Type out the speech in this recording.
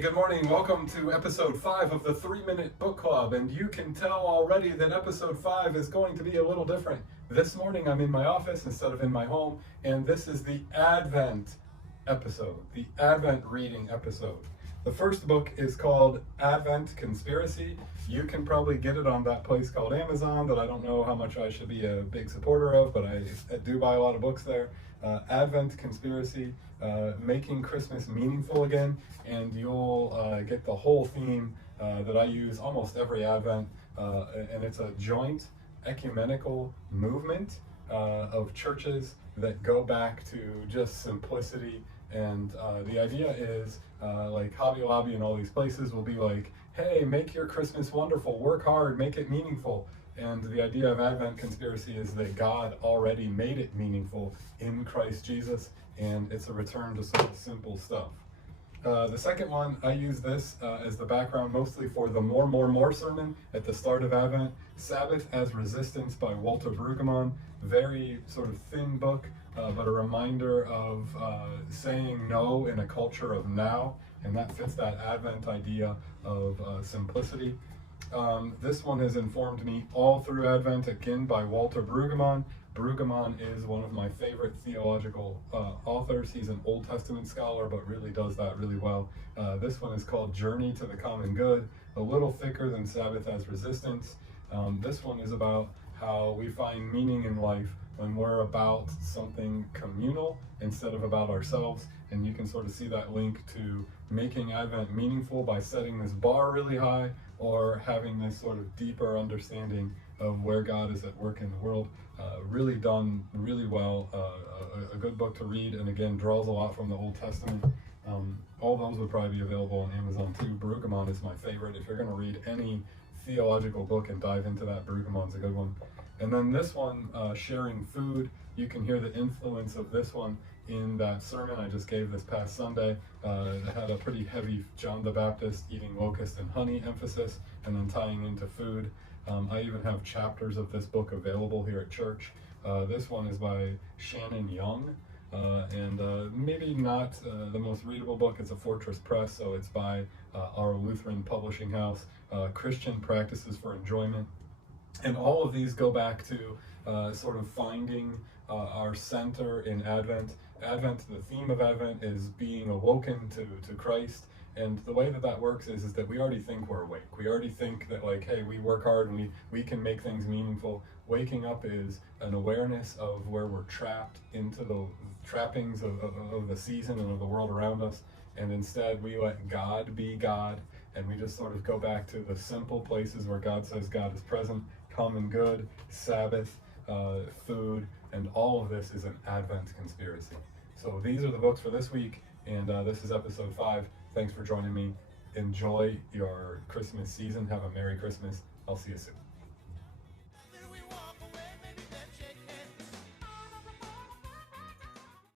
good morning. Welcome to episode 5 of the 3-Minute Book Club. And you can tell already that episode 5 is going to be a little different. This morning I'm in my office instead of in my home, and this is the Advent episode, the Advent reading episode. The first book is called Advent Conspiracy. You can probably get it on that place called Amazon that I don't know how much I should be a big supporter of, but I do buy a lot of books there. Advent Conspiracy, Making Christmas Meaningful Again, and you'll get the whole theme that I use almost every Advent, and it's a joint ecumenical movement of churches that go back to just simplicity. And the idea is like Hobby Lobby and all these places will be like, hey, make your Christmas wonderful, work hard, make it meaningful. And the idea of Advent Conspiracy is that God already made it meaningful in Christ Jesus, and it's a return to sort of simple stuff. The second one, I use this as the background mostly for the More sermon at the start of Advent, Sabbath as Resistance by Walter Brueggemann. Very sort of thin book, but a reminder of saying no in a culture of now, and that fits that Advent idea of simplicity. This one has informed me all through Advent, again by Walter Brueggemann. Brueggemann is one of my favorite theological authors. He's an Old Testament scholar, but really does that really well. This one is called Journey to the Common Good, a little thicker than Sabbath as Resistance. This one is about how we find meaning in life when we're about something communal instead of about ourselves. And you can sort of see that link to making Advent meaningful by setting this bar really high, or having this sort of deeper understanding of where God is at work in the world. Really done really well, a good book to read, and again draws a lot from the Old Testament. All those would probably be available on Amazon too. Brueggemann is my favorite. If you're going to read any theological book and dive into that, Brueggemann's a good one. And then this one, Sharing Food, you can hear the influence of this one in that sermon I just gave this past Sunday. It had a pretty heavy John the Baptist eating locust and honey emphasis, and then tying into food. I even have chapters of this book available here at church. This one is by Shannon Jung, and maybe not the most readable book. It's a Fortress Press, so it's by our Lutheran publishing house, Christian Practices for Enjoyment. And all of these go back to sort of finding our center in Advent. The theme of Advent is being awoken to Christ. And the way that works is that we already think we're awake. We already think that, like, hey, we work hard and we can make things meaningful. Waking up is an awareness of where we're trapped into the trappings of the season and of the world around us. And instead we let God be God, and we just sort of go back to the simple places where God says God is present. Common good, Sabbath, food, and all of this is an Advent conspiracy. So these are the books for this week, and this is episode 5. Thanks for joining me. Enjoy your Christmas season. Have a Merry Christmas. I'll see you soon.